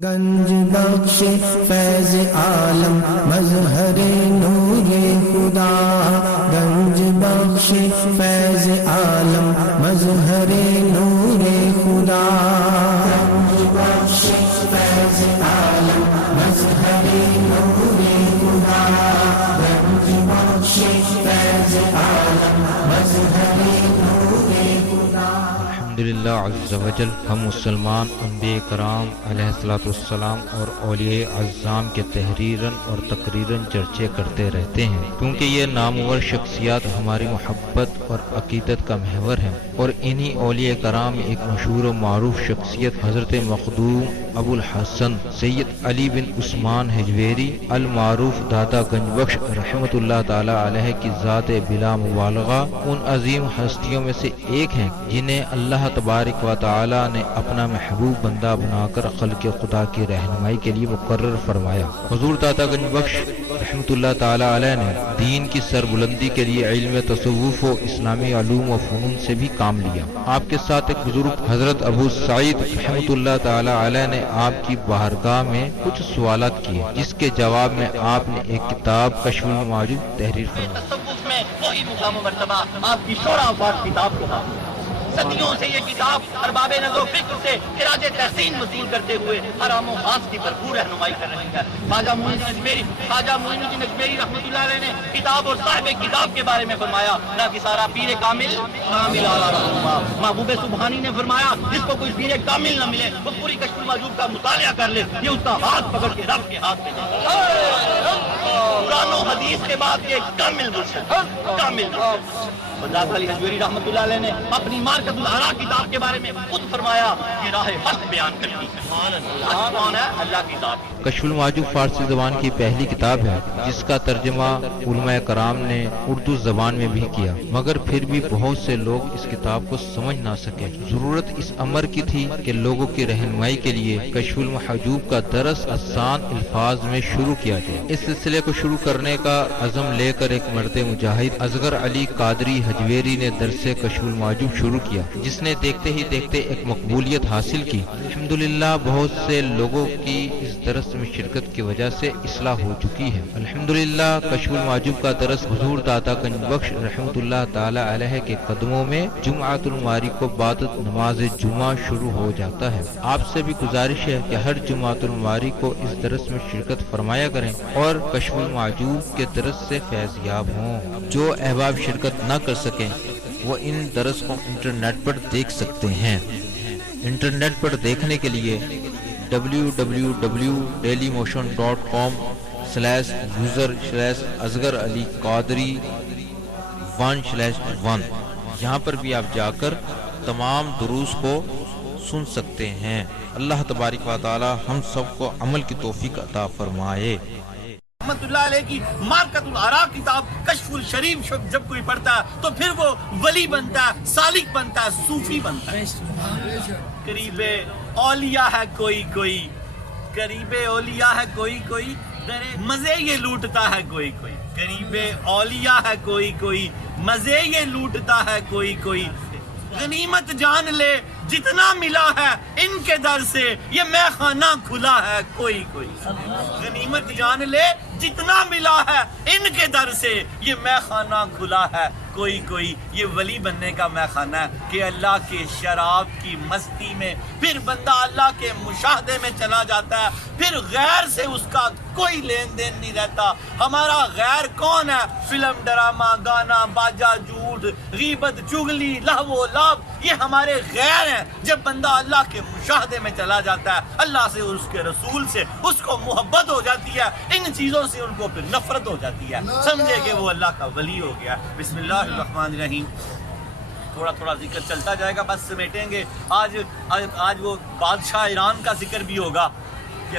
گنج بخش فیض عالم مظہر نور خدا، گنج بخش فیض عالم مظہر نور خدا، گنج بخش فیض عالم مظہر نور خدا، گنج بخش فیض عالم مظہر نور خدا۔ الحمدللہ عز و جل، ہم مسلمان انبیاء کرام علیہ الصلوۃ والسلام اور اولیاء اعظام کے تحریراً اور تقریراً چرچے کرتے رہتے ہیں، کیونکہ یہ نامور شخصیات ہماری محبت اور عقیدت کا محور ہیں، اور انہی اولیاء کرام میں ایک مشہور و معروف شخصیت حضرت مخدوم ابو الحسن سید علی بن عثمان حجویری المعروف دادا گنج بخش رحمۃ اللہ تعالی علیہ کی ذات بلا مبالغہ ان عظیم ہستیوں میں سے ایک ہیں جنہیں اللہ تبارک و تعالی نے اپنا محبوب بندہ بنا کر خلق خدا کی رہنمائی کے لیے مقرر فرمایا۔ حضور دادا گنج بخش رحمۃ اللہ تعالی علیہ نے دین کی سربلندی کے لیے علم تصوف و اسلامی علوم و فنون سے بھی کام لیا۔ آپ کے ساتھ ایک بزرگ حضرت ابو سعید رحمۃ اللہ تعالی علیہ نے آپ کی بارگاہ میں کچھ سوالات کیے، جس کے جواب میں آپ نے ایک کتاب کشف المعجوب تحریر فرمائی۔ تصوف میں وہی مقام و مرتبہ آپ کی شورا پاک کتاب کو حاصل ہے۔ صدیوں سے یہ کتاب ارباب نظر و فکر سے خراج تحسین وصول کرتے ہوئے حرام و خاص کی بھرپور رہنمائی کر رہی ہے۔ خواجہ معین الدین اجمیری رحمۃ اللہ علیہ نے کتاب اور صاحب کتاب کے بارے میں فرمایا، نہ کہ سارا پیر کامل اعلیٰ رہنما۔ محبوب سبحانی نے فرمایا، جس کو کوئی پیر کامل نہ ملے وہ پوری کشف المعجوب کا مطالعہ کر لے، یہ اس کا ہاتھ پکڑ کے رب کے ہاتھ میں قرآن و حدیث کے بعد یہ کامل مرشد علی حجویری رحمۃ اللہ علیہ نے اپنی مارکت الآراء کتاب کے بارے میں خود فرمایا، یہ راہ حق بیان کرتی ہے۔ کون ہے؟ اللہ کی ذات۔ کشف المعجوب فارسی زبان کی پہلی کتاب ہے جس کا ترجمہ علماء کرام نے اردو زبان میں بھی کیا، مگر پھر بھی بہت سے لوگ اس کتاب کو سمجھ نہ سکے۔ ضرورت اس امر کی تھی کہ لوگوں کی رہنمائی کے لیے کشف المحجوب کا درس آسان الفاظ میں شروع کیا جائے۔ اس سلسلے کو شروع کرنے کا عزم لے کر ایک مرد مجاہد اصغر علی قادری حجویری نے درس کشف المعجوب شروع کیا، جس نے دیکھتے ہی دیکھتے ایک مقبولیت حاصل کی۔ الحمدللہ بہت سے لوگوں کی اس درس میں شرکت کی وجہ سے اصلاح ہو چکی ہے۔ الحمدللہ کشف المعجوب کا درس حضور دادا گنج بخش رحمۃ اللہ تعالی علیہ کے قدموں میں جمعۃ الماری کو بعد نماز جمعہ شروع ہو جاتا ہے۔ آپ سے بھی گزارش ہے کہ ہر جمعۃ الماری کو اس درس میں شرکت فرمایا کریں اور کشف المعجوب کے درس سے فیض یاب ہوں۔ جو احباب شرکت نہ کر سکیں وہ ان درس کو انٹرنیٹ پر دیکھ سکتے ہیں۔ انٹرنیٹ پر دیکھنے کے لیے www.dailymotion.com/user/اصغر علی قادری 1/1 یہاں پر بھی آپ جا کر تمام دروس کو سن سکتے ہیں۔ اللہ تبارک و تعالی ہم سب کو عمل کی توفیق عطا فرمائے۔ رحمت اللہ علیہ کی مارکت الآراء کتاب کشف الشریف جب کوئی پڑھتا ہے تو پھر وہ ولی بنتا ہے، سالک بنتا ہے، صوفی بنتا ہے۔ قریب اولیاء ہے کوئی کوئی، قریب اولیاء ہے کوئی کوئی، مزے یہ لوٹتا ہے کوئی کوئی، قریب اولیاء ہے کوئی کوئی، مزے یہ لوٹتا ہے کوئی کوئی، غنیمت جان لے جتنا ملا ہے ان کے در سے یہ میں خانہ کھلا ہے کوئی کوئی، غنیمت جان لے جتنا ملا ہے ان کے در سے یہ میں خانہ کھلا ہے کوئی کوئی۔ یہ ولی بننے کا میں خانہ ہے کہ اللہ کے شراب کی مستی میں پھر بندہ اللہ کے مشاہدے میں چلا جاتا ہے، پھر غیر سے اس کا کوئی لین دین نہیں رہتا۔ ہمارا غیر کون ہے؟ فلم، ڈرامہ، گانا، باجا، جھوٹ، غیبت، چغلی، لہو و لعب، یہ ہمارے غیر ہیں۔ جب بندہ اللہ کے مشاہدے میں چلا جاتا ہے، اللہ سے اور اس کے رسول سے اس کو محبت ہو جاتی ہے، ان چیزوں سے ان کو پھر نفرت ہو جاتی ہے، سمجھے کہ وہ اللہ کا ولی ہو گیا۔ بسم اللہ الرحمن الرحیم۔ تھوڑا تھوڑا ذکر چلتا جائے گا، بس سمیٹیں گے۔ آج وہ بادشاہ ایران کا ذکر بھی ہوگا کہ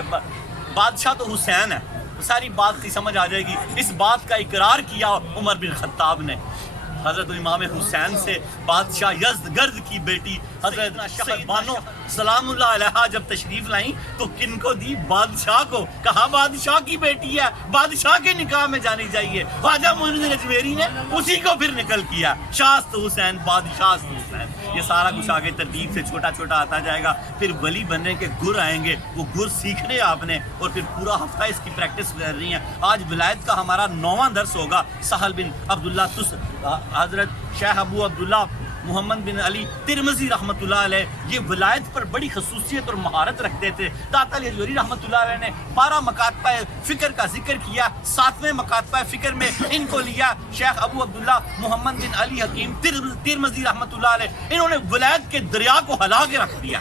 بادشاہ تو حسین ہے، ساری بات کی سمجھ آ جائے گی۔ اس بات کا اقرار کیا عمر بن خطاب نے حضرت امام حسین سے۔ بادشاہ یزدگرد کی بیٹی حضرت شہر بانو سلام اللہ علیہ جب تشریف لائیں تو کن کو دی؟ بادشاہ کو۔ کہا بادشاہ کی بیٹی ہے، بادشاہ کے نکاح میں جانی چاہیے۔ خواجہ معین الدین اجمیری نے اسی کو پھر نکل کیا، شاست حسین، بادشاہ حسین۔ یہ سارا کچھ آگے ترتیب سے چھوٹا چھوٹا آتا جائے گا. پھر ولی بننے کے گر آئیں گے, وہ گر سیکھنے آپ نے, اور پھر پورا ہفتہ اس کی پریکٹس کر رہی ہیں. آج ولایت کا ہمارا 9واں درس ہوگا. سہل بن عبداللہ حضرت شیخ ابو عبداللہ محمد بن علی ترمذی رحمۃ اللہ علیہ یہ ولایت پر بڑی خصوصیت اور مہارت رکھتے تھے. داتا علی حجویری رحمۃ اللہ علیہ نے 12 مکاتبہ فکر کا ذکر کیا. 7ویں مکاتبہ فکر میں ان کو لیا شیخ ابو عبداللہ محمد بن علی حکیم ترمذی رحمۃ اللہ علیہ. انہوں نے ولایت کے دریا کو ہلا کے رکھ دیا.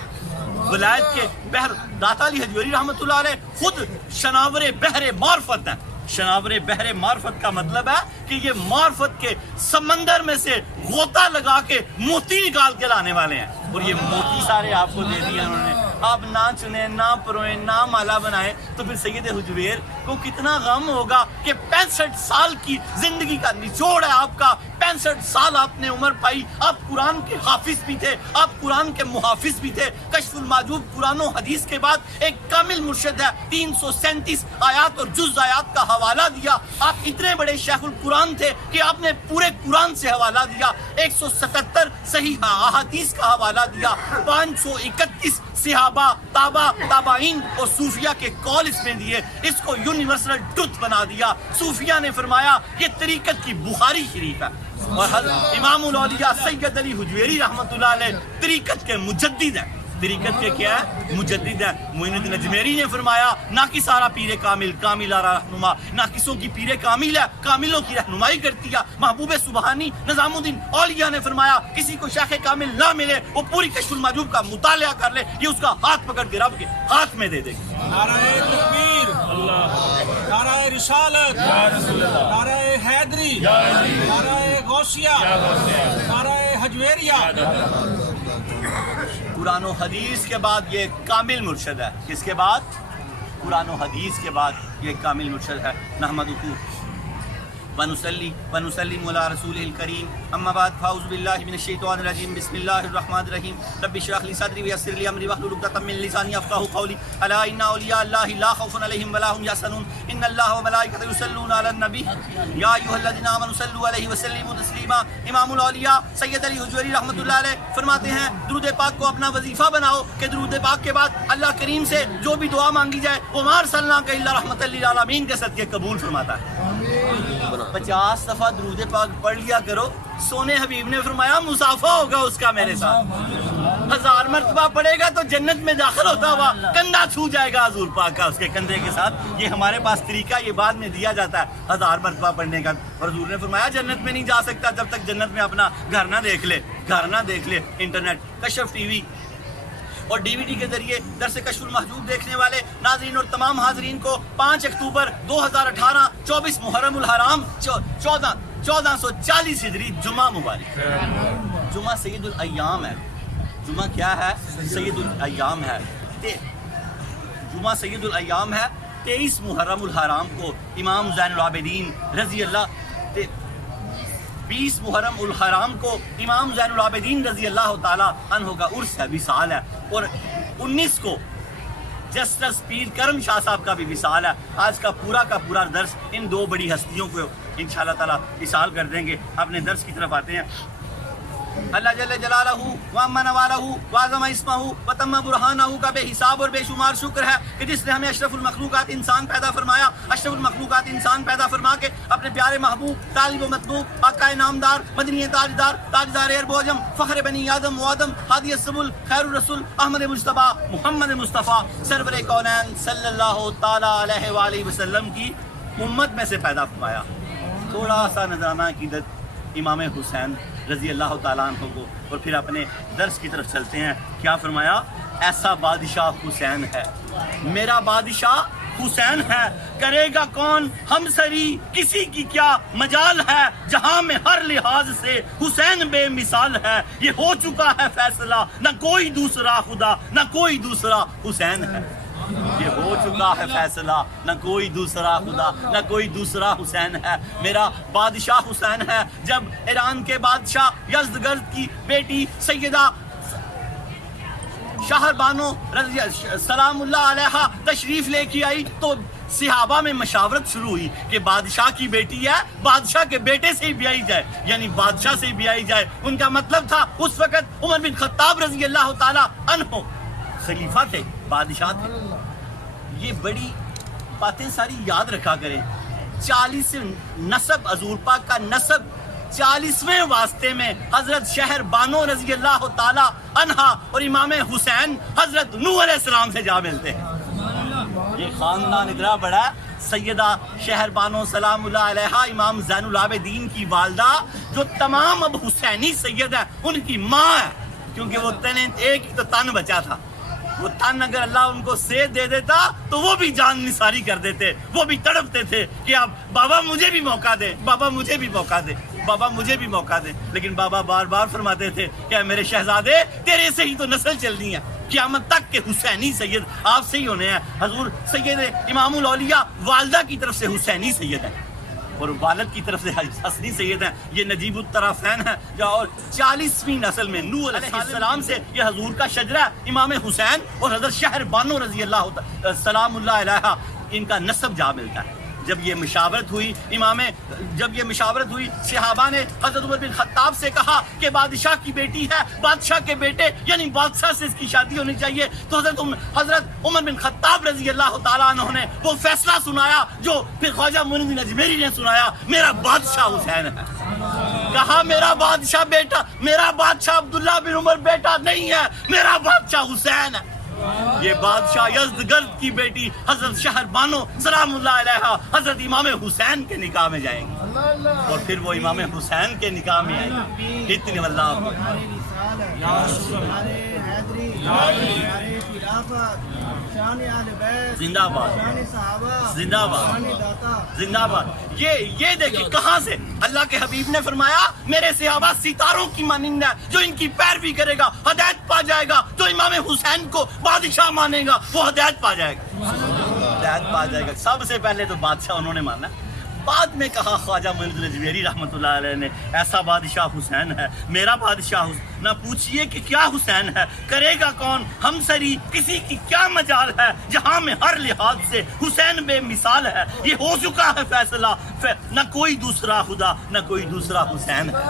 ولایت کے بحر داتا علی حجویری رحمۃ اللہ علیہ خود شناور بحر معرفت ہیں. شناور بحر معرفت کا مطلب ہے کہ یہ معرفت کے سمندر میں سے غوطہ لگا کے موتی نکال کے لانے والے ہیں, اور یہ موتی سارے آپ کو دے دیے انہوں نے. آپ نہ چنیں, نہ پروئیں, نہ مالا بنائیں, تو پھر سید حجویر کو کتنا غم ہوگا کہ 65 سال کی زندگی کا نچوڑ ہے آپ کا. 65 سال آپ نے عمر پائی. آپ قرآن کے حافظ بھی تھے, آپ قرآن کے محافظ بھی تھے. کشف المحجوب قرآن و حدیث کے بعد ایک کامل مرشد ہے. 337 آیات اور جز آیات کا حوالہ دیا. آپ اتنے بڑے شیخ القرآن تھے کہ آپ نے پورے قرآن سے حوالہ دیا. 177 صحیح احادیث کا حوالہ دیا. 531 صحابہ, تابعین اور صوفیہ کے قول اس میں دیے. اس کو یونیورسل ٹروتھ بنا دیا. صوفیہ نے فرمایا یہ طریقت کی بخاری شریف ہے. اور حضرت امام الاولیاء سید علی حجویری رحمۃ اللہ علیہ طریقت کے مجدد ہیں. طریقت کے کیا ہے؟ مجدد ہے. معین الدین اجمیری نے فرمایا نہ کی سارا پیر کامل, کامل رہنما, نہ کسوں کی پیر کامل ہے, کاملوں کی رہنمائی کرتی ہے. محبوب سبحانی نظام الدین اولیاء نے فرمایا کسی کو شیخ کامل نہ ملے وہ پوری کشف المحجوب کا مطالعہ کر لے, یہ اس کا ہاتھ پکڑ کے رب کے ہاتھ میں دے دے گی. نعرہ تکبیر, نعرہ رسالت, نعرہ حیدری, نعرہ غوثیہ, نعرہ حجویریہ. قرآن و حدیث کے بعد یہ کامل مرشد ہے. کس کے بعد؟ قرآن و حدیث کے بعد یہ کامل مرشد ہے. نحمدہ ونصلی ونسلم علی رسولہ الکریم. اما بعد فاعوذ باللہ من الشیطان الرجیم. بسم اللہ الرحمن الرحیم. رب اشرح لی صدری ویسر لی امری واحلل عقدۃ من لسانی یفقهوا قولی. الا ان اولیاء اللہ لا خوف علیہم ولا هم یحزنون. ان اللہ وملائکته یصلون علی النبی یا ایھا الذین آمنوا صلوا علیہ وسلموا تسلیما. امام الاولیاء سید علی حجویری رحمۃ اللہ علیہ فرماتے ہیں درود پاک کو اپنا وظیفہ بناؤ کہ درود پاک کے بعد اللہ کریم سے جو بھی دعا مانگی جائے وہ ما ارسلناک الا رحمۃ للعالمین کے صدقے قبول فرماتا ہے. 50 دفعہ درود پاک پڑھ لیا کرو. سونے حبیب نے فرمایا مسافہ ہوگا اس کا میرے ساتھ. 1000 مرتبہ پڑھے گا تو جنت میں داخل ہوتا ہوا کندھا چھو جائے گا حضور پاک کا اس کے کندھے کے ساتھ. یہ ہمارے پاس طریقہ یہ بعد میں دیا جاتا ہے 1000 مرتبہ پڑھنے کا. اور حضور نے فرمایا جنت میں نہیں جا سکتا جب تک جنت میں اپنا گھر نہ دیکھ لے. گھر نہ دیکھ لے. انٹرنیٹ, کشف ٹی وی اور ڈی وی ڈی کے ذریعے درس کشف المحجوب دیکھنے والے ناظرین اور تمام حاضرین کو 5 اکتوبر 2018 24 محرم الحرام 1440 ہجری جمعہ مبارک. جمعہ سید الایام ہے. جمعہ کیا ہے؟ سید الایام ہے. جمعہ سید الایام ہے. 23 محرم الحرام کو امام زین العابدین رضی اللہ 20 محرم الحرام کو امام زین العابدین رضی اللہ تعالیٰ عنہ کا عرس ہے, وصال ہے. اور 19 کو جسٹس پیر کرم شاہ صاحب کا بھی وصال ہے. آج کا پورا درس ان 2 بڑی ہستیوں کو انشاءاللہ تعالیٰ وصال کر دیں گے. اپنے درس کی طرف آتے ہیں. اللہ جل جلالہ وعم نوالہ وعظم اسمہ وتم برہانہ کا بے حساب اور بے شمار شکر ہے کہ جس نے ہمیں اشرف المخلوقات انسان پیدا فرمایا. اشرف المخلوقات انسان پیدا فرما کے اپنے پیارے محبوب طالب و مطلوب آقائے نامدار مدنی تاجدار ارب و عجم فخر بنی آدم و آدم ہادی السبل خیر الرسول احمد مصطفیٰ محمد مصطفیٰ سرور کونین صلی اللہ تعالیٰ علیہ وآلہ وسلم کی امت میں سے پیدا فرمایا. تھوڑا سا نظرانہ عقیدت امام حسین رضی اللہ تعالیٰ عنہ کو, اور پھر اپنے درس کی طرف چلتے ہیں. کیا فرمایا؟ ایسا بادشاہ حسین ہے, میرا بادشاہ حسین ہے, کرے گا کون ہم سری کسی کی کیا مجال ہے, جہاں میں ہر لحاظ سے حسین بے مثال ہے. یہ ہو چکا ہے فیصلہ نہ کوئی دوسرا خدا نہ کوئی دوسرا حسین ہے. یہ ہو چکا ہے فیصلہ نہ کوئی دوسرا خدا نہ کوئی دوسرا حسین ہے. میرا بادشاہ حسین ہے. جب ایران کے بادشاہ یزدگرد کی بیٹی سیدہ شہر بانو سلام اللہ علیہ تشریف لے کے آئی تو صحابہ میں مشاورت شروع ہوئی کہ بادشاہ کی بیٹی ہے، بادشاہ کے بیٹے سے ہی بیائی جائے، یعنی بادشاہ سے ہی بیائی جائے۔ ان کا مطلب تھا اس وقت عمر بن خطاب رضی اللہ تعالی عنہ خلیفہ تھے، بادشاہ تھے۔ یہ بڑی باتیں ساری یاد رکھا کریں۔ 40 نسب، حضور پاک کا نسب 40ویں واسطے میں حضرت شہر بانو رضی اللہ تعالی عنہ اور امام حسین حضرت نوح علیہ السلام سے جا ملتے ہیں۔ یہ خاندان اتنا بڑا ہے۔ سیدہ شہر بانو سلام اللہ علیہا امام زین العابدین کی والدہ جو تمام اب حسینی سید ہیں، ان کی ماں ہے، کیونکہ وہ ایک ہی تو تن بچا تھا۔ وہ تن اگر اللہ ان کو سے دے دیتا تو وہ بھی جان نثاری کر دیتے، وہ بھی تڑپتے تھے کہ اب بابا مجھے بھی موقع دے، بابا مجھے بھی موقع دے، بابا مجھے بھی موقع دے۔ لیکن بابا بار بار فرماتے تھے کہ میرے شہزادے تیرے سے ہی تو نسل چلنی ہے، قیامت تک کے حسینی سید آپ سے ہی ہونے ہیں۔ حضور سید امام الاولیاء والدہ کی طرف سے حسینی سید ہیں اور والد کی طرف سے حسنی سید ہیں، یہ نجیب الطرفین ہیں، اور 40ویں نسل میں نوح علیہ السلام سے یہ حضور کا شجرہ امام حسین اور حضرت شہر بانو رضی اللہ سلام اللہ علیہ ان کا نسب جا ملتا ہے۔ جب یہ مشاورت ہوئی صحابہ نے حضرت عمر بن خطاب سے کہا کہ بادشاہ کی بیٹی ہے، بادشاہ کے بیٹے یعنی بادشاہ سے اس کی شادی ہونی چاہیے، تو حضرت عمر بن خطاب رضی اللہ تعالیٰ عنہ نے وہ فیصلہ سنایا جو پھر خواجہ معین الدین اجمیری نے سنایا، میرا بادشاہ حسین ہے۔ کہا میرا بادشاہ عبداللہ بن عمر بیٹا نہیں ہے، میرا بادشاہ حسین ہے۔ یہ بادشاہ یزدگرد کی بیٹی حضرت شہر بانو سلام اللہ علیہ حضرت امام حسین کے نکاح میں جائیں گے، اور پھر وہ امام حسین کے نکاح میں آئیں گے۔ اتنی واللہ زندہ باد، زندہ باد، زندہ باد۔ یہ دیکھیں کہاں سے اللہ کے حبیب نے فرمایا میرے صحابہ ستاروں کی مانند ہے، جو ان کی پیروی کرے گا ہدایت پا جائے گا، جو امام حسین کو بادشاہ مانے گا وہ ہدایت پا جائے گا، ہدایت پا جائے گا۔ سب سے پہلے تو بادشاہ انہوں نے مانا، بعد میں کہا خواجہ معین الدین اجمیری رحمۃ اللہ علیہ نے ایسا بادشاہ حسین ہے، میرا بادشاہ حسین۔ نہ پوچھئے کہ کیا حسین ہے، کرے گا کون ہم سری، کسی کی کیا مجال ہے، جہاں میں ہر لحاظ سے حسین بے مثال ہے۔ یہ ہو چکا ہے فیصلہ، نہ کوئی دوسرا خدا، نہ کوئی دوسرا حسین ہے،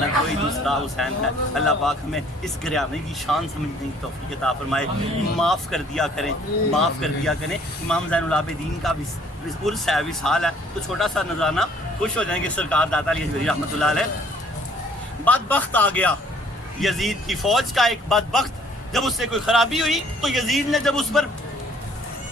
نہ کوئی دوسرا حسین ہے۔ اللہ پاک ہمیں اس گھرانے کی شان سمجھنے کی توفیق عطا فرمائے۔ معاف کر دیا کریں، معاف کر دیا کریں۔ امام زین العابدین کا بھی عرس ہے، وصال ہے، تو چھوٹا سا نذرانہ، خوش ہو جائیں گے سرکار داتا علی حجویری رحمۃ اللہ علیہ۔ بدبخت آ گیا یزید کی فوج کا ایک بدبخت، جب اس سے کوئی خرابی ہوئی تو یزید نے جب اس پر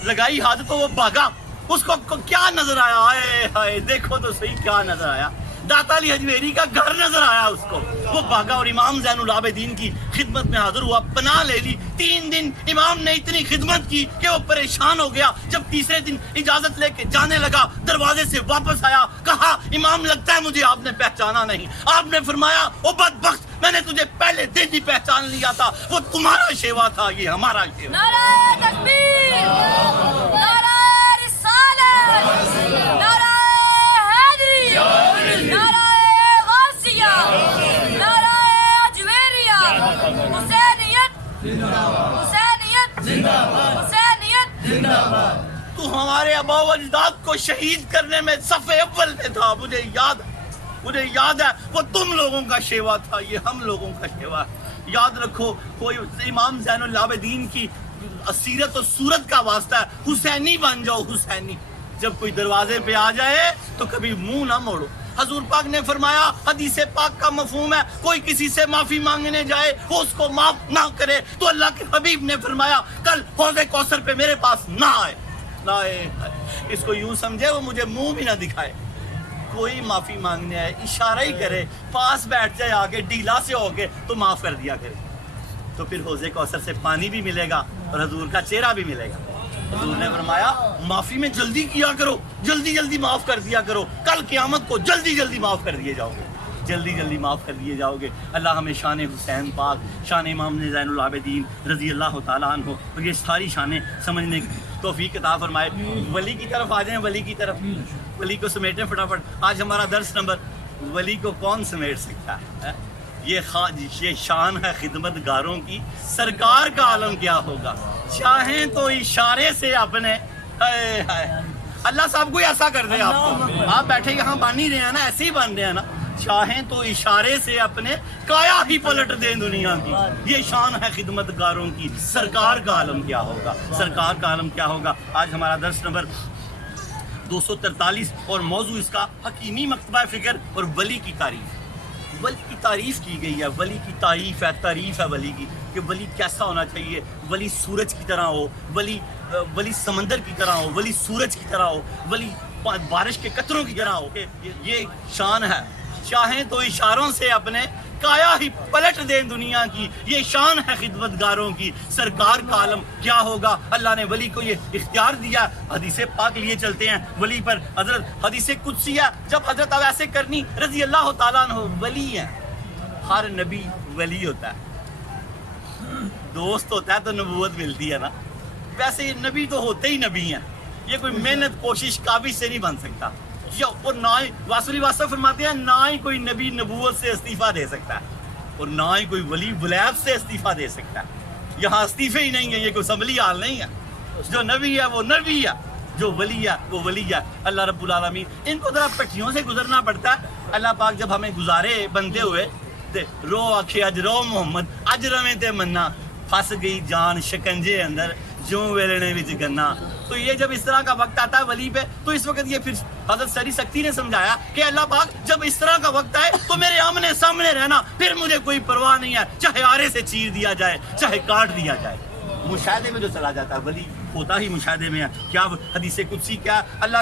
لگائی ہاتھ تو وہ بھاگا۔ اس کو کیا نظر آیا، ہائے ہائے دیکھو تو صحیح کیا نظر آیا، داتا علی حجویری کا گھر نظر آیا اس کو۔ وہ بھاگا اور امام زین العابدین کی خدمت میں حاضر ہوا، پناہ لے لی۔ 3 دن امام نے اتنی خدمت کی کہ وہ پریشان ہو گیا۔ جب تیسرے دن اجازت لے کے جانے لگا، دروازے سے واپس آیا، کہا امام لگتا ہے مجھے آپ نے پہچانا نہیں۔ آپ نے فرمایا او بدبخت، میں نے تجھے پہلے دن ہی پہچان لیا تھا، وہ تمہارا شیوا تھا، یہ ہمارا شیوا۔ نعرہ تکبیر، نعرہ رسالت، نعرہ حیدری، نعرہ غوثیہ، نعرہ اجمیریہ، حسینیت، حسینیت، حسینیت۔ تو ہمارے آباء و اجداد کو شہید کرنے میں صف اول میں تھا، مجھے یاد ہے، وہ تم لوگوں کا شیوا تھا، یہ ہم لوگوں کا شیوا ہے۔ یاد رکھو، کوئی امام زین العابدین کی سیرت و صورت کا واسطہ ہے، حسینی بن جاؤ، حسینی۔ جب کوئی دروازے پہ آ جائے تو کبھی منہ نہ موڑو۔ حضور پاک نے فرمایا، حدیث پاک کا مفہوم ہے، کوئی کسی سے معافی مانگنے جائے وہ اس کو معاف نہ کرے تو اللہ کے حبیب نے فرمایا کل حوض کوثر پہ میرے پاس نہ آئے۔ اس کو یوں سمجھے وہ مجھے منہ بھی نہ دکھائے۔ کوئی معافی مانگنے آئے اشارہ ہی کرے، پاس بیٹھ جائے آگے، ڈھیلا سے ہو کے تو معاف کر دیا کرے، تو پھر حوض کوثر سے پانی بھی ملے گا اور حضور کا چہرہ بھی ملے گا۔ حضور نے فرمایا معافی میں جلدی کیا کرو، جلدی معاف کر دیا کرو، کل قیامت کو جلدی معاف کر دیے جاؤ گے، جلدی معاف کر دیے جاؤ گے۔ اللہ ہمیں شان حسین پاک، شان امام زین العابدین رضی اللہ تعالیٰ عنہ اور یہ ساری شانیں سمجھنے کی توفیق عطا فرمائے۔ ولی کی طرف آ جائیں، ولی کی طرف، ولی کو سمیٹیں فٹافٹ۔ آج ہمارا درس نمبر، ولی کو کون سمیٹ سکتا ہے؟ یہ شان ہے خدمت گاروں کی، سرکار کا عالم کیا ہوگا، چاہیں تو اشارے سے اپنے ہائے ہائے اللہ صاحب کو ایسا کر دے آپ کو. آپ بیٹھے یہاں بن ہی رہے ہیں نا, ایسے ہی بن رہے ہیں نا. چاہیں تو اشارے سے اپنے کایا ہی پلٹ دیں دنیا کی. یہ شان ہے خدمت گاروں کی. سرکار کا عالم کیا ہوگا, سرکار کا عالم کیا ہوگا. آج ہمارا درس نمبر 243 اور موضوع اس کا حکیمی مکتبہ فکر اور ولی کی تعریف. ولی کی تعریف کی گئی ہے, ولی کی تعریف ہے ولی کی, کہ ولی کیسا ہونا چاہیے. ولی سورج کی طرح ہو, ولی سمندر کی طرح ہو, ولی سورج کی طرح ہو, ولی بارش کے قطروں کی طرح ہو. کہ یہ شان ہے. چاہیں تو اشاروں سے اپنے کایا ہی پلٹ دیں دنیا کی. یہ شان ہے خدمت گاروں کی. سرکار کا عالم کیا ہوگا. اللہ نے ولی کو یہ اختیار دیا. حدیث پاک لیے چلتے ہیں ولی پر. حضرت حدیث قدسیہ, جب حضرت اویس کرنی رضی اللہ تعالیٰ عنہ ولی ہے. ہر نبی ولی ہوتا ہے, دوست ہوتا ہے تو نبوت ملتی ہے نا. ویسے نبی تو ہوتے ہی نبی ہیں. یہ کوئی محنت کوشش کابش سے نہیں بن سکتا. اور نہ ہی واصلی واسطہ فرماتے ہیں, نہ ہی کوئی نبی نبوت سے استعفیٰ دے سکتا ہے, اور نہ ہی کوئی ولی ولایت سے استعفیٰ دے سکتا ہے. یہاں استعفے ہی نہیں ہے. یہ کوئی اسمبلی حال نہیں ہے. جو نبی ہے وہ نبی ہے, جو ولی ہے وہ ولی ہے. اللہ رب العالمین ان کو ذرا پٹھیوں سے گزرنا پڑتا ہے. اللہ پاک جب ہمیں گزارے بنتے ہوئے, رو آکھے اج رو محمد اج رویں تے منا, پھنس گئی جان شکنجے اندر جو ویلنے وچ گنا. تو یہ جب اس طرح کا وقت آتا ہے ولی پہ, تو اس وقت یہ پھر حضرت سری سکتی نے سمجھایا کہ اللہ پاک جب اس طرح کا وقت آئے تو میرے آمنے سامنے رہنا, پھر مجھے کوئی پرواہ نہیں ہے, چاہے آرے سے چیر دیا جائے, چاہے کاٹ دیا جائے. مشاہدے میں جو چلا جاتا ہے ولی ہوتا ہی مشاہدے میں ہے. کیا حدیث قدسی کیا اللہ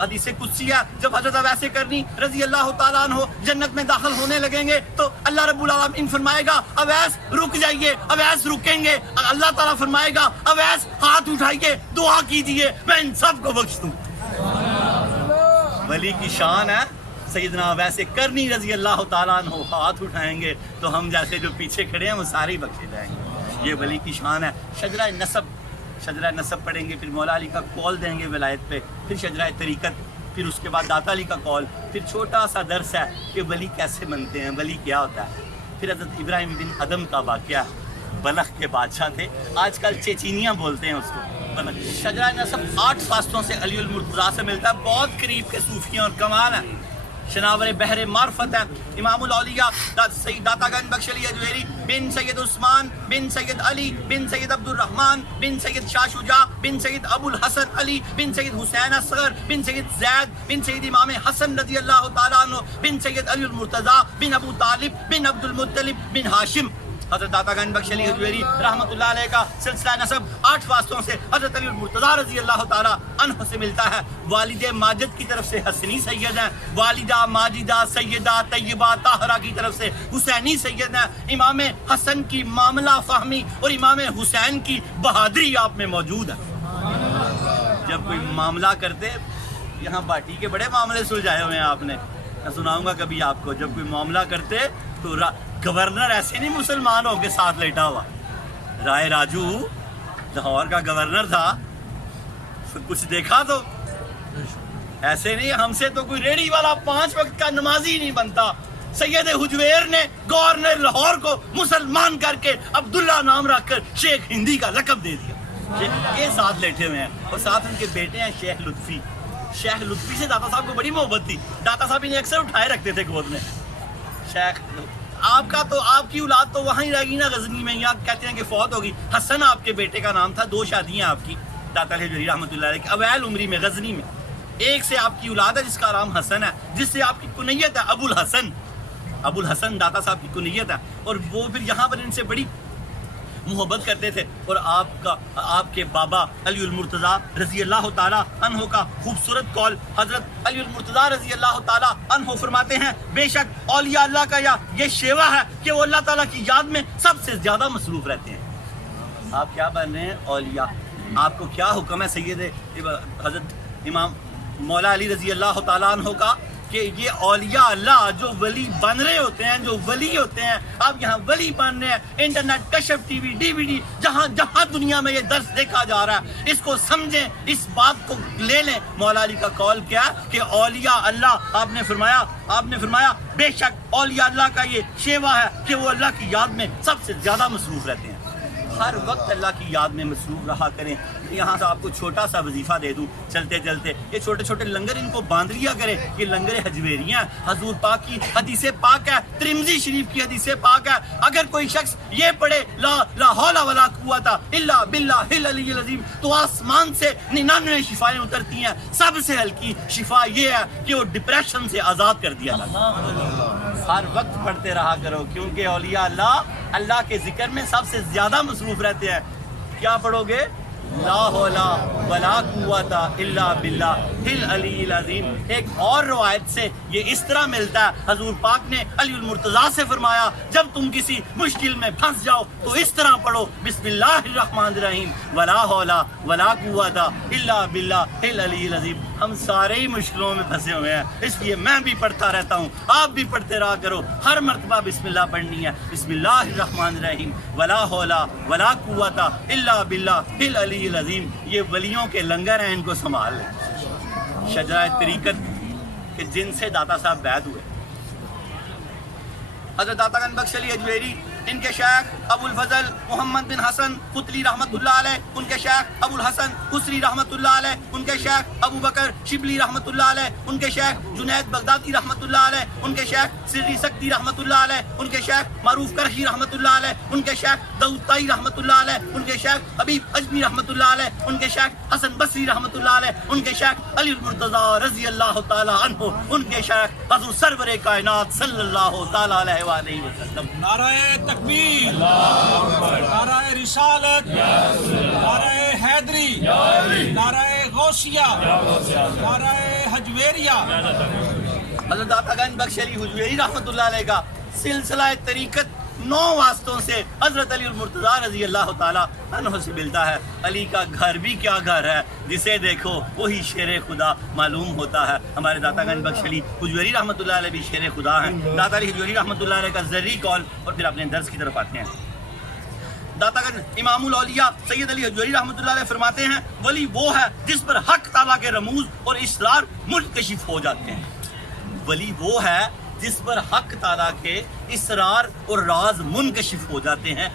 حدیث قدسی ہے. جب حضرت اویس کرنی رضی اللہ تعالیٰ عنہ جنت میں داخل ہونے لگیں گے تو اللہ رب العالمین فرمائے گا اویس رک جائیے. اویس رکیں گے, اللہ تعالیٰ فرمائے گا اویس ہاتھ اٹھائیے, دعا کیجئے, میں ان سب کو بخش دوں. ولی کی شان ہے. سیدنا اویس کرنی رضی اللہ تعالیٰ عنہ ہاتھ اٹھائیں گے تو ہم جیسے جو پیچھے کھڑے ہیں وہ سارے بخشے جائیں گے. یہ ولی کی شان ہے. شجرہ نسب پڑھیں گے, پھر مولا علی کا قول دیں گے ولایت پہ, پھر شجرہ طریقت, پھر اس کے بعد داتا علی کا قول, پھر چھوٹا سا درس ہے کہ ولی کیسے بنتے ہیں, ولی کیا ہوتا ہے. پھر حضرت ابراہیم بن ادم کا واقعہ, بلخ کے بادشاہ تھے, آج کل چیچینیاں بولتے ہیں اس کو. شجرہ نسب 8 فاصلوں سے علی المرتضیٰ سے ملتا ہے. بہت قریب کے صوفیاں اور کمال ہیں. شناور بحر معرفت ہے. امام الاولیاء سید داتا گنج بخش علی اجویری بن سید عثمان بن سید علی بن سید عبد الرحمن بن سید شاہ شجاع بن سید ابو الحسن علی بن سید حسین اصغر بن سید زید بن سید امام حسن رضی اللہ تعالیٰ عنہ بن سید علی المرتضیٰ بن ابو طالب بن عبد المطلب بن ہاشم. حضرت داتا گنج بخش علی اجویری رحمۃ اللہ علیہ کا سلسلہ نسب 8 فاصلوں سے حضرت علی المرتضیٰ رضی اللہ تعالیٰ عنہ سے ملتا ہے. والد ماجد کی طرف سے حسنی سید ہیں, والدہ ماجدہ سیدہ طیبہ طاہرہ کی طرف سے حسینی سید ہیں. امام حسن کی معاملہ فہمی اور امام حسین کی بہادری آپ میں موجود ہے. جب کوئی معاملہ کرتے, یہاں باٹی کے بڑے معاملے سلجھائے ہوئے ہیں آپ نے, میں سناؤں گا کبھی آپ کو. جب کوئی معاملہ کرتے تو گورنر ایسے نہیں مسلمان ہو کے ساتھ لیٹا ہوا. رائے راجو لاہور کا گورنر تھا, کچھ دیکھا تو ایسے نہیں, ہم سے تو کوئی ریڑھی والا 5 وقت کا نمازی نہیں بنتا. سید حجویر نے گورنر لاہور کو مسلمان کر کے عبداللہ نام رکھ کر شیخ ہندی کا لقب دے دیا. یہ ساتھ لیٹے ہوئے ہیں, اور ساتھ ان کے بیٹے ہیں شیخ لطفی. شیخ لطفی سے داتا صاحب کو بڑی محبت تھی. داتا صاحب انہیں اکثر اٹھائے رکھتے تھے گود میں. شیخ آپ کی اولاد تو وہاں ہی رہ گئی نا غزنی میں, یا کہتے ہیں کہ فوت ہوگی. حسن آپ کے بیٹے کا نام تھا, 2 شادیاں آپ کی داتا علی رحمۃ اللہ علیہ کی اویل عمری میں غزنی میں. ایک سے آپ کی اولاد ہے جس کا نام حسن ہے, جس سے آپ کی کنیت ہے ابو الحسن. ابو الحسن داتا صاحب کی کنیت ہے, اور وہ پھر یہاں پر ان سے بڑی محبت کرتے تھے. اور آپ کے بابا علی المرتضیٰ رضی اللہ تعالیٰ عنہ کا خوبصورت قول, حضرت علی المرتضیٰ رضی اللہ تعالیٰ عنہ فرماتے ہیں بے شک اولیاء اللہ کا یہ شیوا ہے کہ وہ اللہ تعالیٰ کی یاد میں سب سے زیادہ مصروف رہتے ہیں. آپ کیا بن رہے ہیں اولیاء, آپ کو کیا حکم ہے سید حضرت امام مولا علی رضی اللہ تعالیٰ عنہ کا کہ یہ اولیاء اللہ جو ولی بن رہے ہوتے ہیں, جو ولی ہوتے ہیں, آپ یہاں ولی بن رہے ہیں. انٹرنیٹ, کشف ٹی وی, ڈی وی ڈی, جہاں دنیا میں یہ درس دیکھا جا رہا ہے, اس کو سمجھیں, اس بات کو لے لیں. مولا علی کا قول کیا کہ اولیاء اللہ, آپ نے فرمایا بے شک اولیاء اللہ کا یہ شیوا ہے کہ وہ اللہ کی یاد میں سب سے زیادہ مصروف رہتے ہیں. ہر وقت اللہ کی یاد میں مصروف رہا کریں. یہاں سے آپ کو چھوٹا سا وظیفہ دے دوں چلتے چلتے، یہ چھوٹے چھوٹے لنگر ان کو باندھ لیا کریں. یہ لنگر حجویریاں حضور پاک کی حدیث پاک ہے، ترمذی شریف کی حدیث پاک ہے. اگر کوئی شخص یہ پڑھے لا حول ولا قوت الا باللہ العلی العظیم تو آسمان سے 99 شفائیں اترتی ہیں. سب سے ہلکی شفا یہ ہے کہ وہ ڈپریشن سے آزاد کر دیا جاتا ہے. ہر وقت پڑھتے رہا کرو، کیونکہ اولیاء اللہ کے ذکر میں سب سے زیادہ مصروف رہتے ہیں. کیا پڑھو گے؟ لا حول ولا قوت الا باللہ العلی العظیم. ایک اور روایت سے یہ اس طرح ملتا ہے، حضور پاک نے علی المرتضیٰ سے فرمایا جب تم کسی مشکل میں پھنس جاؤ تو اس طرح پڑھو بسم اللہ الرحمن الرحیم ولا حول ولا قوت الا باللہ العلی العظیم. ہم سارے ہی مشکلوں میں پھنسے ہوئے ہیں، اس لیے میں بھی پڑھتا رہتا ہوں، آپ بھی پڑھتے رہا کرو. ہر مرتبہ بسم اللہ پڑھنی ہے، بسم اللہ الرحمن الرحیم ولا حول ولا قوت الا باللہ العلی العظیم. یہ ولیوں کے لنگر ہیں، ان کو سنبھال لیں. شجرہ طریقت کہ جن سے داتا صاحب بیعت ہوئے، حضرت داتا گنج بخش علی حجویری، ان کے شیخ ابو الفضل محمد بن حسن قطلی رحمۃ اللہ علیہ، ان کے شیخ ابو الحسن حسری رحمۃ اللہ علیہ، ان کے شیخ ابو بکر شبلی رحمۃ اللہ علیہ، ان کے شیخ جنید بغدادی رحمۃ اللہ علیہ، ان کے شیخ سری سکتی رحمۃ اللہ علیہ، ان کے شیخ معروف کرشی رحمۃ اللہ علیہ، ان کے شیخ داؤد طائی رحمۃ اللہ علیہ، ان کے شیخ حبیب اجمی رحمۃ اللہ علیہ، ان کے شیخ حسن بصری رحمۃ اللہ علیہ، ان کے شیخ علی المرتضیٰ رضی اللہ تعالی عنہ، ان کے شیخ حضور سرور کائنات صلی اللہ تعالی علیہ وآلہ وسلم. نعرہ تکبیر، نعرہ رسالت، نعرہ حیدری، نعرہ غوثیہ، نعرہ حجویریہ. حضرت داتا گنج بخش علی حجویری رحمۃ اللہ علیہ کا سلسلہ طریقت 9 واسطوں سے حضرت علی المرتضیٰ رضی اللہ تعالیٰ عنہ سے ملتا ہے. علی کا گھر بھی کیا گھر ہے، جسے دیکھو وہی شیر خدا معلوم ہوتا ہے. ہمارے داتا گنج بخش علی حجویری رحمۃ اللہ علیہ بھی شیر خدا ہیں. داتا علی حجویری رحمۃ اللہ علیہ کا ذری قول، اور پھر اپنے درس کی طرف آتے ہیں. داتا گنج امام الاولیاء سید علی حجویری رحمۃ اللہ علیہ فرماتے ہیں ولی وہ ہے جس پر حق تعالیٰ کے رموز اور اسرار منکشف ہو جاتے ہیں. ولی وہ ہے جس پر حق تعالیٰ کے اسرار اور راز منکشف ہو جاتے ہیں.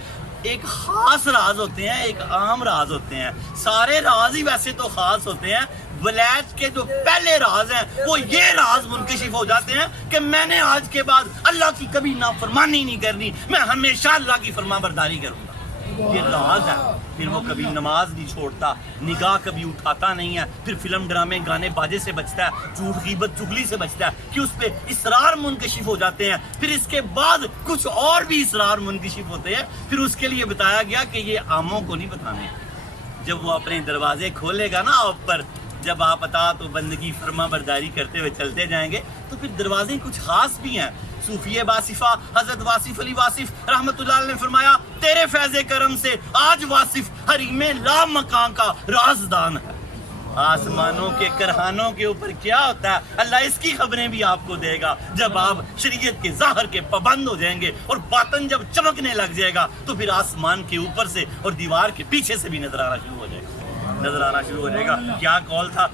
ایک خاص راز ہوتے ہیں، ایک عام راز ہوتے ہیں. سارے راز ہی ویسے تو خاص ہوتے ہیں، ولایت کے جو پہلے راز ہیں وہ یہ راز منکشف ہو جاتے ہیں کہ میں نے آج کے بعد اللہ کی کبھی نافرمانی نہیں کرنی، میں ہمیشہ اللہ کی فرما برداری کروں گا. یہ راز ہے. پھر وہ کبھی نماز نہیں چھوڑتا، نگاہ کبھی اٹھاتا نہیں ہے، پھر فلم ڈرامے گانے باجے سے بچتا ہے، جھوٹ غیبت چغلی سے بچتا ہے کہ اس پہ اسرار منکشف ہو جاتے ہیں. پھر اس کے بعد کچھ اور بھی اسرار منکشف ہوتے ہیں. پھر اس کے لیے بتایا گیا کہ یہ عاموں کو نہیں بتانے. جب وہ اپنے دروازے کھولے گا نا آپ پر، جب آپ اطاعت و بندگی فرما برداری کرتے ہوئے چلتے جائیں گے تو پھر دروازے کچھ خاص بھی ہیں. صوفی باصفہ حضرت واصف علی واصف رحمۃ اللہ علیہ نے فرمایا تیرے فیض کرم سے آج واصف حریم لا مکان کا رازدان ہے. آسمانوں کے کرہانوں کے اوپر کیا ہوتا ہے اللہ اس کی خبریں بھی آپ کو دے گا. جب آپ شریعت کے ظاہر کے پابند ہو جائیں گے اور باطن جب چمکنے لگ جائے گا تو پھر آسمان کے اوپر سے اور دیوار کے پیچھے سے بھی نظر آنا شروع ہو جائے گا. کیا قول تھا؟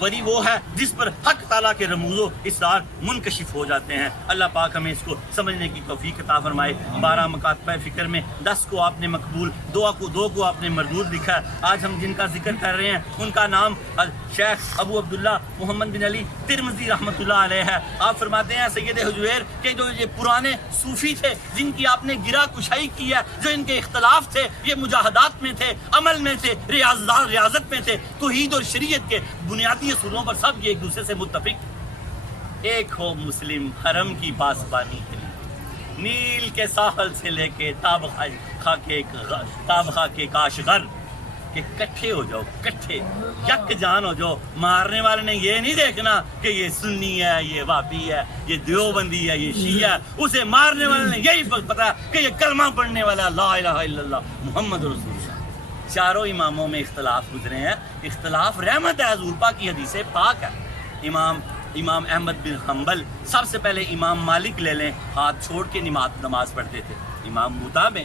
ولی وہ ہے جس پر حق تعالیٰ کے رموز و اسرار منکشف ہو جاتے ہیں. اللہ پاک ہمیں اس کو سمجھنے کی توفیق عطا فرمائے. 12 مکاتبہ فکر میں 10 کو آپ نے مقبول، 2 کو آپ نے مردود لکھا ہے. آج ہم جن کا ذکر کر رہے ہیں ان کا نام شیخ ابو عبداللہ محمد بن علی ترمذی رحمۃ اللہ علیہ ہے. آپ فرماتے ہیں سید حجویر کہ جو یہ پرانے صوفی تھے جن کی آپ نے گرا کشائی کی ہے، جو ان کے اختلاف تھے، یہ مجاہدات میں تھے، عمل میں تھے، ریاضت میں تھے، توحید اور شریعت کے بنیادی اصولوں پر سب یہ ایک دوسرے سے متفق. ایک ہو مسلم حرم کی پاسبانی کے لیے، نیل کے ساحل سے لے کے تاب خاک کے کاشغر کہ کٹھے ہو جاؤ، کٹھے یک جان ہو جاؤ. مارنے والے نے یہ نہیں دیکھنا کہ یہ سنی ہے، یہ وابی ہے، یہ دیوبندی ہے، یہ شیعہ ہے. اسے مارنے والے نے یہی پتا کہ یہ کلمہ پڑھنے والا لا الہ الا اللہ محمد رسول اللہ. چاروں اماموں میں اختلاف گزرے ہیں. اختلاف رحمت ہے، حضور پاک کی حدیث پاک ہے. امام احمد بن حنبل، سب سے پہلے امام مالک لے لیں، ہاتھ چھوڑ کے نماز پڑھتے تھے. امام متا میں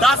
10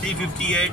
358,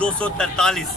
243।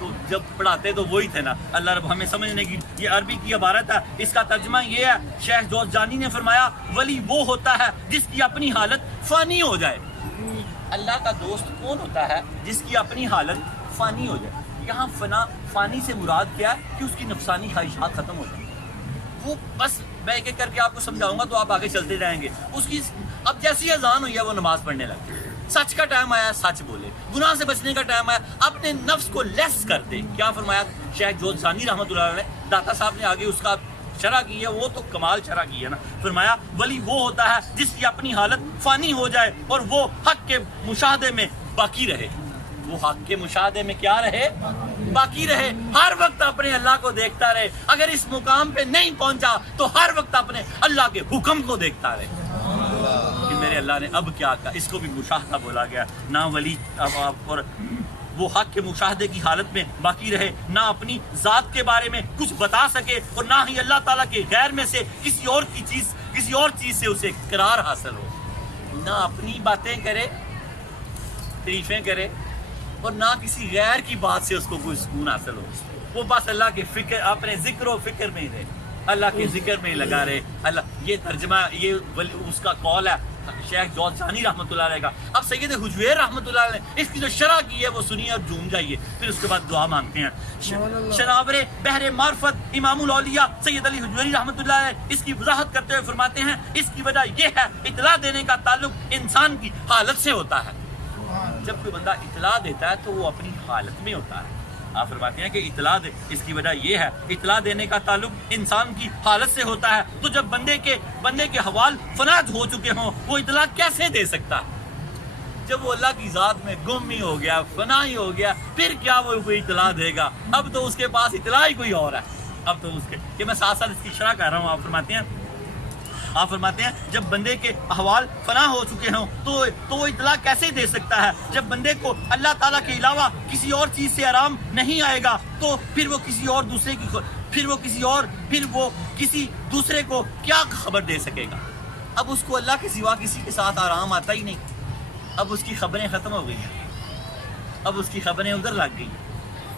تو جب پڑھاتے تو وہی تھے نا. اللہ رب ہمیں سمجھنے کی, یہ عربی کی عبارت ہے, اس کا ترجمہ یہ ہے. شیخ جوزجانی نے فرمایا ولی وہ ہوتا ہے جس کی اپنی حالت فانی ہو جائے. اللہ کا دوست کون ہوتا ہے؟ جس کی اپنی حالت فانی ہو جائے. یہاں فانی سے مراد کیا ہے کہ اس کی نفسانی خواہشات ختم ہو جائیں. وہ بس میں ایک ایک کر کے آپ کو سمجھاؤں گا تو آپ آگے چلتے جائیں گے. اس کی اب جیسی اذان ہوئی ہے وہ نماز پڑھنے لگتی ہے. سچ کا ٹائم آیا سچ بولے, گناہ سے بچنے کا ٹائم آیا اپنے نفس کو لیس کر دے. کیا فرمایا شیخ جوزجانی رحمۃ اللہ علیہ, داتا صاحب نے آگے اس کا شرح کی ہے, وہ تو کمال شرح کی ہے نا. فرمایا ولی وہ ہوتا ہے جس کی اپنی حالت فانی ہو جائے اور وہ حق کے مشاہدے میں باقی رہے. وہ حق کے مشاہدے میں کیا رہے؟ باقی رہے. ہر وقت اپنے اللہ کو دیکھتا رہے. اگر اس مقام پہ نہیں پہنچا تو ہر وقت اپنے اللہ کے حکم کو دیکھتا رہے کہ میرے اللہ نے اب کیا کہا. اس کو بھی مشاہدہ بولا گیا. نہ ولی اور وہ حق کے مشاہدے کی حالت میں باقی رہے, نہ اپنی ذات کے بارے میں کچھ بتا سکے اور نہ ہی اللہ تعالیٰ کے غیر میں سے کسی اور چیز سے اسے قرار حاصل ہو. نہ اپنی باتیں کرے, تعریفیں کرے, اور نہ کسی غیر کی بات سے اس کو کوئی سکون حاصل ہو. وہ بس اللہ کے فکر, اپنے ذکر و فکر میں ہی رہے, اللہ کے ذکر میں ہی لگا رہے. اللہ, یہ ترجمہ, یہ اس کا قول ہے شیخ جوزجانی رحمۃ اللہ علیہ کا. اب سید حجویر رحمۃ اللہ علیہ نے اس کی جو شرح کی ہے وہ سنیے اور جھوم جائیے, پھر اس کے بعد دعا مانگتے ہیں. شناور بحر معرفت امام الاولیاء سید علی حجویری رحمۃ اللہ علیہ اس کی وضاحت کرتے ہوئے فرماتے ہیں اس کی وجہ یہ ہے اطلاع دینے کا تعلق انسان کی حالت سے ہوتا ہے. جب کوئی بندہ اطلاع دیتا ہے تو وہ اپنی حالت میں ہوتا ہے. آپ فرماتے ہیں کہ اطلاع اس کی وجہ یہ ہے اطلاع دینے کا تعلق انسان کی حالت سے ہوتا ہے. تو جب بندے کے حوال فنا ہو چکے ہوں وہ اطلاع کیسے دے سکتا ہے؟ جب وہ اللہ کی ذات میں گم ہی ہو گیا, فنا ہی ہو گیا, پھر کیا وہ کوئی اطلاع دے گا؟ اب تو اس کے پاس اطلاع ہی کوئی اور ہے. اب تو اس کے کہ میں ساتھ ساتھ اس کی شرح کر رہا ہوں. آپ فرماتے ہیں جب بندے کے احوال فنا ہو چکے ہوں تو وہ اطلاع کیسے دے سکتا ہے؟ جب بندے کو اللہ تعالیٰ کے علاوہ کسی اور چیز سے آرام نہیں آئے گا تو پھر وہ کسی دوسرے کو کیا خبر دے سکے گا؟ اب اس کو اللہ کے سوا کسی کے ساتھ آرام آتا ہی نہیں. اب اس کی خبریں ختم ہو گئی ہیں, اب اس کی خبریں ادھر لگ گئی.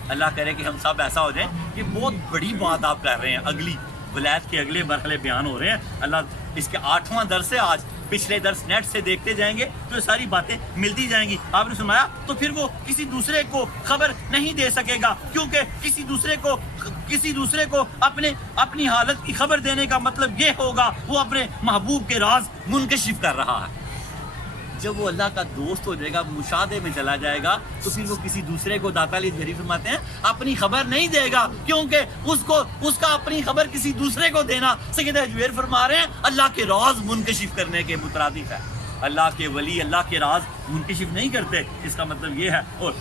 اللہ کرے کہ ہم سب ایسا ہو جائیں کہ بہت بڑی بات آپ کر رہے ہیں, اگلی ولایت کے اگلے مرحلے بیان ہو رہے ہیں. اللہ اس کے 8واں درس ہے آج, پچھلے درس نیٹ سے دیکھتے جائیں گے تو یہ ساری باتیں ملتی جائیں گی. آپ نے سنایا تو پھر وہ کسی دوسرے کو خبر نہیں دے سکے گا, کیونکہ کسی دوسرے کو اپنی حالت کی خبر دینے کا مطلب یہ ہوگا وہ اپنے محبوب کے راز منکشف کر رہا ہے. جب وہ اللہ کا دوست ہو جائے گا, مشاہدے میں چلا جائے گا, تو پھر وہ کسی دوسرے کو داتا علی حجویری فرماتے ہیں اپنی خبر نہیں دے گا, کیونکہ اس کا اپنی خبر کسی دوسرے کو دینا سید حجویر فرما رہے ہیں اللہ کے راز منکشف کرنے کے مترادف ہے. اللہ کے ولی اللہ کے راز منکشف نہیں کرتے. اس کا مطلب یہ ہے اور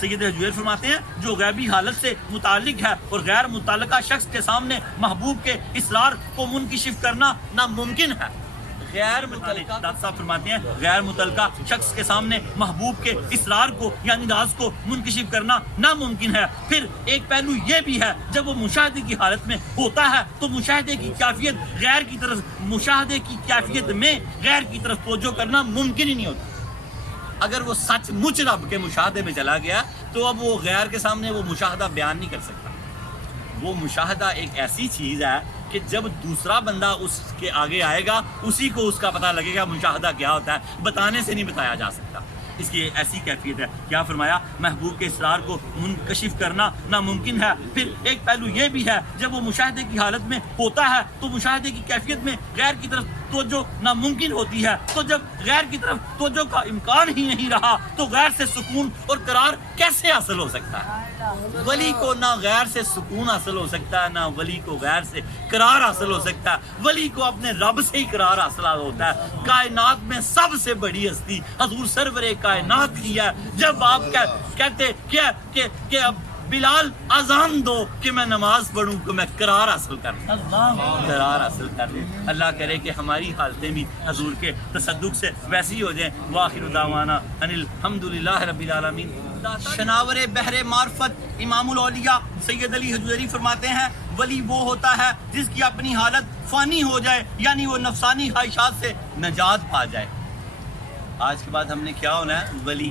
سید حجویر فرماتے ہیں جو غیبی حالت سے متعلق ہے اور غیر متعلقہ شخص کے سامنے محبوب کے اسرار کو منکشف کرنا ناممکن ہے. غیر متعلقہ شخص کے سامنے محبوب کے اسرار کو یعنی راز کو منکشف کرنا ناممکن ہے. پھر ایک پہلو یہ بھی ہے جب وہ مشاہدے کی حالت میں ہوتا ہے تو مشاہدے کی کیفیت میں غیر کی طرف توجہ کرنا ممکن ہی نہیں ہوتا. اگر وہ سچ مچ رب کے مشاہدے میں چلا گیا تو اب وہ غیر کے سامنے وہ مشاہدہ بیان نہیں کر سکتا. وہ مشاہدہ ایک ایسی چیز ہے کہ جب دوسرا بندہ اس کے آگے آئے گا اسی کو اس کا پتہ لگے گا مشاہدہ کیا ہوتا ہے, بتانے سے نہیں بتایا جا سکتا. اس کی ایسی کیفیت ہے. کیا فرمایا محبوب کے اسرار کو منکشف کرنا ناممکن ہے. پھر ایک پہلو یہ بھی ہے جب وہ مشاہدے کی حالت میں ہوتا ہے تو مشاہدے کی کیفیت میں غیر کی طرف توجہ ناممکن ہوتی ہے. تو جب غیر کی طرف توجہ کا امکان ہی نہیں رہا تو غیر سے سکون اور قرار کیسے حاصل ہو سکتا ہے؟ ولی کو نہ غیر سے سکون حاصل ہو سکتا ہے, نہ ولی کو غیر سے قرار حاصل ہو سکتا ہے. ولی کو اپنے رب سے ہی قرار حاصل ہوتا ہے. کائنات میں سب سے بڑی ہستی حضور سرور کائنات کی ہے. جب آپ کہتے کہ اب بلال اذان دو کہ میں نماز پڑھوں کہ میں قرار حاصل کروں, قرار حاصل کر لیں. اللہ کرے کہ ہماری حالتیں بھی حضور کے تصدق سے ویسی ہو جائیں. وآخر دعوانا ان الحمدللہ رب العالمین. شناور بحر معرفت امام الاولیاء سید علی حجویری فرماتے ہیں ولی وہ ہوتا ہے جس کی اپنی حالت فانی ہو جائے یعنی وہ نفسانی خواہشات سے نجات پا جائے. آج کے بعد ہم نے کیا ہونا ہے؟ ولی.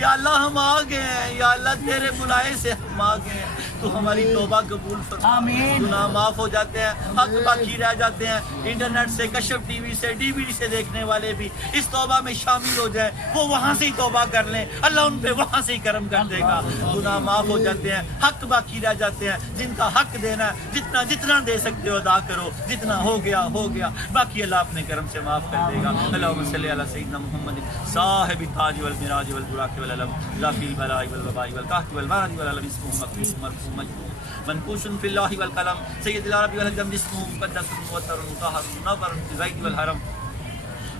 یا اللہ ہم آ گئے ہیں، یا اللہ تیرے بلائے سے ہم آ گئے ہیں، تو ہماری توبہ قبول فرما، گناہ معاف ہو جاتے ہیں، حق باقی رہ جاتے ہیں۔ انٹرنیٹ سے، کشف ٹی وی سے، DVD سے دیکھنے والے بھی اس توبہ میں شامل ہو جائیں، وہ وہاں سے ہی توبہ کر لیں، اللہ ان پہ وہاں سے ہی کرم کر دے گا، گناہ معاف ہو جاتے ہیں، حق باقی رہ جاتے ہیں، جن کا حق دینا ہے جتنا دے سکتے ہو ادا کرو، جتنا ہو گیا باقی اللہ اپنے کرم سے معاف کر دے گا۔ اللہم صلی علی سیدنا محمد صاحب التاج والمراج والبراق والعلم ذاتی البلاء والوباء والقحط والمرض والعلم اسمه مكتوب مرفوع مجموع منقوش في اللوح والقلم سید العرب والعجم اسمه مقدس موتر مطهر منور بزید والحرم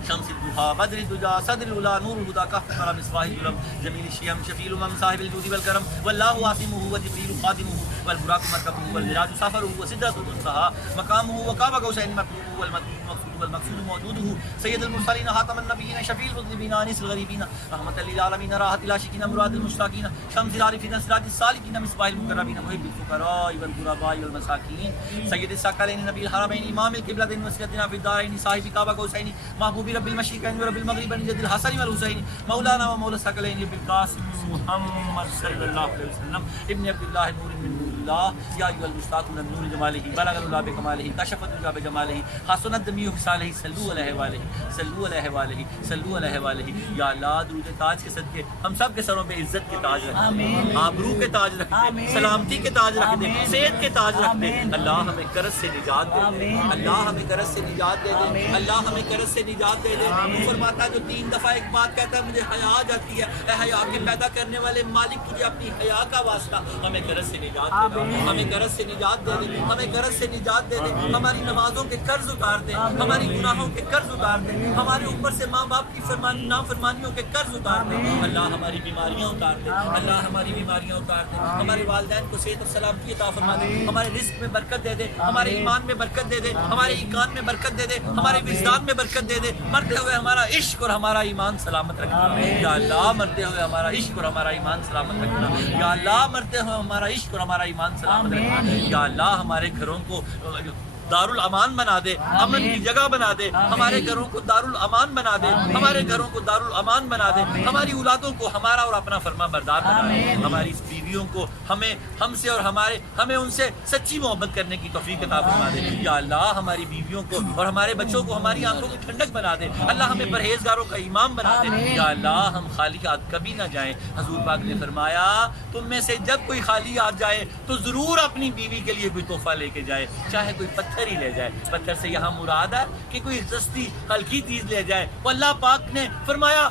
شمس الضحى بدر الدجى صدر الأولى نور الهدى كهف مصباح الظلم جميل الشيم شفيع الأمم صاحب الجود والكرم والله عاصمه وجبريل خادمه والبراق مركبه والمراج سفره وسدرة المنتهى مقامه وقاب قوسين مطلوبه والمطلوب والمقصود موجوده سيد المرسلين خاتم النبيين شفيع المذنبين انس الغريبين رحمة للعالمين راحة العاشقين مراد المشتاقين شمس العارفين سراج السالكين مصباح المقربين محب الفقراء والغرباء والمساكين سيد الثقلين نبي الحرمين امام القبلتين وسيدنا في الدارين صاحب قاب قوسين محبوب رب المشرقين ورب المغربين جد الحسن والحسين مولانا ومولى الثقلين بالقاسم محمد صلى الله عليه وسلم ابن عبد الله نور من نور الله يا ايها المشتاق من نور جماله بلغ العلا بكماله كشف الدجى بجماله حسنت جميع خصاله صلوا عليه واله صلوا عليه واله صلوا عليه واله یا اللہ درود تاج کے صدقے ہم سب کے سروں پہ عزت کے تاج رکھ دے، آبرو کے تاج رکھ دے، سلامتی کے تاج رکھ دے، صحت کے تاج رکھ دے، اللہ ہمیں قرض سے نجات دے دے، اللہ ہمیں قرض سے نجات دے دے، اللہ ہمیں قرض سے نجات دے دے۔ وہ فرماتا ہے جو 3 دفعہ ایک بات کہتا ہے مجھے حیا آ جاتی ہے، اے حیا کے پیدا کرنے والے مالک تجھے اپنی حیا کا واسطہ ہمیں قرض سے نجات دے دے، ہمیں قرض سے نجات دے دے، ہمیں قرض سے نجات دے دے، ہماری نمازوں کے قرض اتار دے، ہماری گناہوں کے قرض اتار دے، ہمارے اوپر سے ماں باپ کی نافرمانیوں کے قرض اتار دے، اللہ ہماری بیماریاں اتار دے، اللہ ہماری بیماریاں اتار دے، ہمارے والدین کو صحت اور سلامتی عطا فرما دے، ہمارے رزق میں برکت دے دے، ہمارے ایمان میں برکت دے دے، ہمارے ایمان میں برکت دے دے، ہمارے وجدان میں برکت دے دے، مرتے ہوئے ہمارا عشق اور ہمارا ایمان سلامت رکھنا، یا اللہ مرتے ہوئے ہمارا عشق اور ہمارا ایمان سلامت رکھنا، یا اللہ مرتے ہوئے ہمارا عشق اور ہمارا ایمان سلامت رکھنا، یا اللہ ہمارے گھروں کو دارالامان بنا دے، امن کی جگہ بنا دے، ہمارے گھروں کو دارالامان بنا دے، ہمارے گھروں کو دارالامان بنا دے، ہماری اولادوں کو ہمارا اور اپنا فرما بردار بنا دے، ہماری اس بیویوں کو ہم سے اور ہمیں ان سے سچی محبت کرنے کی توفیق عطا فرما دے، یا اللہ ہماری بیویوں کو اور ہمارے بچوں کو ہماری آنکھوں کی ٹھنڈک بنا دے، اللہ ہمیں پرہیزگاروں کا امام بنا دے، یا اللہ ہم خالی ہاتھ کبھی نہ جائیں۔ حضور پاک نے فرمایا تم میں سے جب کوئی خالی ہاتھ جائے تو ضرور اپنی بیوی کے لیے کوئی تحفہ لے کے جائے، چاہے کوئی پتھر ہی لے جائے، پتھر سے یہاں مراد ہے کہ کوئی سستی ہلکی چیز لے جائے، وہ اللہ پاک نے فرمایا،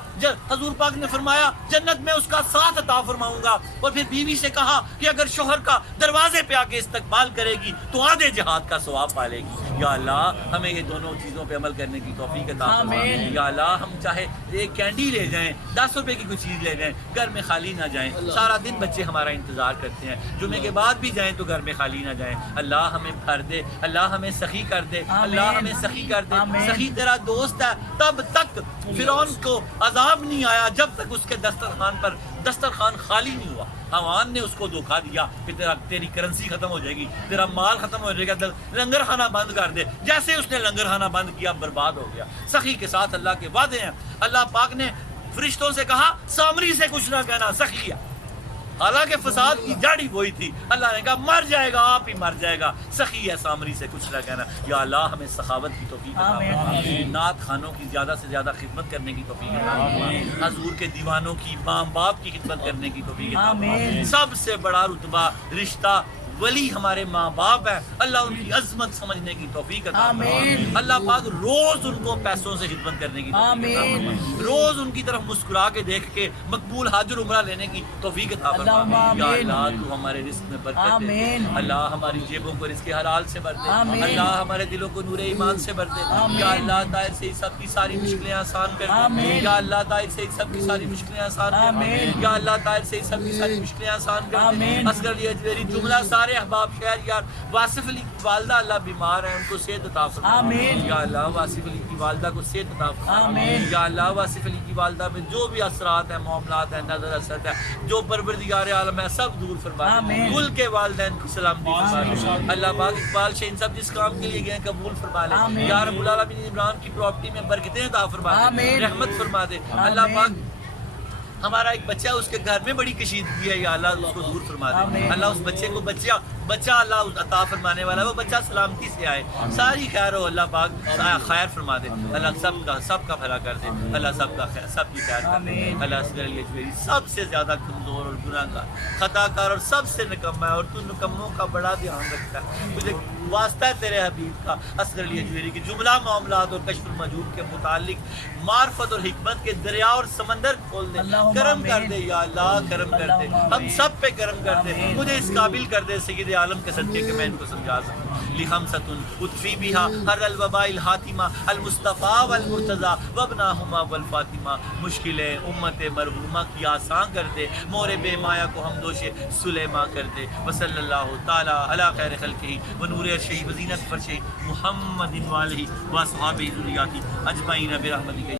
حضور پاک نے فرمایا جنت میں اس کا ساتھ عطا فرماؤں گا، اور پھر بیوی سے کہا کہ اگر شوہر کا دروازے پہ آ کے استقبال کرے گی تو آدھے جہاد کا ثواب پالے گی۔ یا اللہ ہمیں یہ دونوں چیزوں پہ عمل کرنے کی توفیق عطا فرما، یا اللہ ہم چاہے ایک کینڈی لے جائیں، 10 روپے کی کوئی چیز لے جائیں، گھر میں خالی نہ جائیں، سارا دن بچے ہمارا انتظار کرتے ہیں، جمعے کے بعد بھی جائیں تو گھر میں خالی نہ جائیں، اللہ ہمیں بھر دے، اللہ ہمیں سخی کر دے، اللہ ہمیں سخی کر دے، سخی تیرا دوست ہے، تب تک فرعون کو عذاب نہیں آیا جب تک اس کے دسترخوان خالی نہیں ہوا، حمان نے اس کو دھوکا دیا کہ تیری کرنسی ختم ہو جائے گی، تیرا مال ختم ہو جائے گا، لنگر خانہ بند کر دے، جیسے اس نے لنگر خانہ بند کیا برباد ہو گیا۔ سخی کے ساتھ اللہ کے وعدے ہیں، اللہ پاک نے فرشتوں سے کہا سامری سے کچھ نہ کہنا، سخی ہے، حالانکہ فساد کی جڑی وہی تھی، اللہ نے کہا مر جائے گا، آپ ہی مر جائے گا، سخی ہے، سامری سے کچھ نہ کہنا۔ یا اللہ ہمیں سخاوت کی توفیق عطا فرما، نعت خانوں کی زیادہ سے زیادہ خدمت کرنے کی توفیق عطا فرما، حضور کے دیوانوں کی، ماں باپ کی خدمت کرنے کی توفیق عطا فرما۔ سب سے بڑا رتبہ رشتہ ولی ہمارے ماں باپ ہیں، اللہ ان کی عظمت سمجھنے کی توفیق عطا فرما، اللہ پاک روز ان کو پیسوں سے خدمت کرنے کی توفیق عطا فرما، روز ان کی طرف مسکرا کے دیکھ کے مقبول حج اور عمرہ لینے کی توفیق عطا فرما۔ یا اللہ تو ہمارے رزق میں برکت دے، اللہ ہماری جیبوں کو رزق حلال سے بھر دے، اللہ ہمارے دلوں کو نور ایمان سے بھر دے، یا اللہ طاہر سے سب کی ساری مشکلیں آسان کر دے، یا اللہ طاہر سے سب کی ساری مشکلیں آسان کر دے، یا اللہ طاہر سے سب کی ساری مشکلیں آسان کر دے۔ اصغر علی اجمیری جملہ سارے احباب شہر یار، واصف علی کی والدہ اللہ بیمار ہے، ان کو صحت عطا فرما، یا اللہ واصف علی کی والدہ کو صحت عطا فرما، یا اللہ واصف علی کی والدہ میں جو بھی اثرات ہیں، معاملات ہیں، نظر اثر ہے، جو پروردگار عالم ہے سب دور فرما دے، کل کے والدین کی سلامتی فرما دے، اللہ پاک اقبال شہین صاحب جس کام کے لیے گئے قبول فرما لے، یا رب العالمین عمران کی پراپرٹی میں برکتیں عطا فرما دے، رحمت فرما دے، اللہ پاک ہمارا ایک بچہ ہے، اس کے گھر میں بڑی کشیدگی ہے، یا اللہ اس کو دور فرما دے، اللہ اس بچے کو بچہ اللہ عطا فرمانے والا ہے، وہ بچہ سلامتی سے آئے، ساری خیر ہو، اللہ پاک خیر فرما دے، اللہ سب کا بھلا کر دے، اللہ سب کی خیر کر دے، اللہ اصغر علی اجمیری سب سے زیادہ کمزور اور گناہ گار خطا کار اور سب سے نکما ہے، اور تو نکموں کا بڑا دھیان رکھتا ہے، مجھے واسطہ ہے تیرے حبیب کا اصغر علی اجمیری کی جملہ معاملات اور کشف المجہول کے متعلق معرفت اور حکمت کے دریا اور سمندر کھول دے، کرم کر دے یا اللہ، کرم کر دے، ہم سب پہ کرم کر دے، مجھے اس قابل کر دے سید عالم کے صدقے کہ میں ان کو سمجھا سکوں۔ لخمسۃ اطفی بہا حر الوباء الحاتمہ المصطفیٰ والمرتضیٰ وابناہما والفاطمہ، مشکلیں امت مرحومہ کی آسان کر دے، مور بے مایا کو ہمدوش سلیماں کر دے، وصلی اللہ تعالی علی خیر خلقہ ونور عرشہ وزینت فرشہ محمد وآلہ وصحبہ ذریاتہ اجمعین برحمتک۔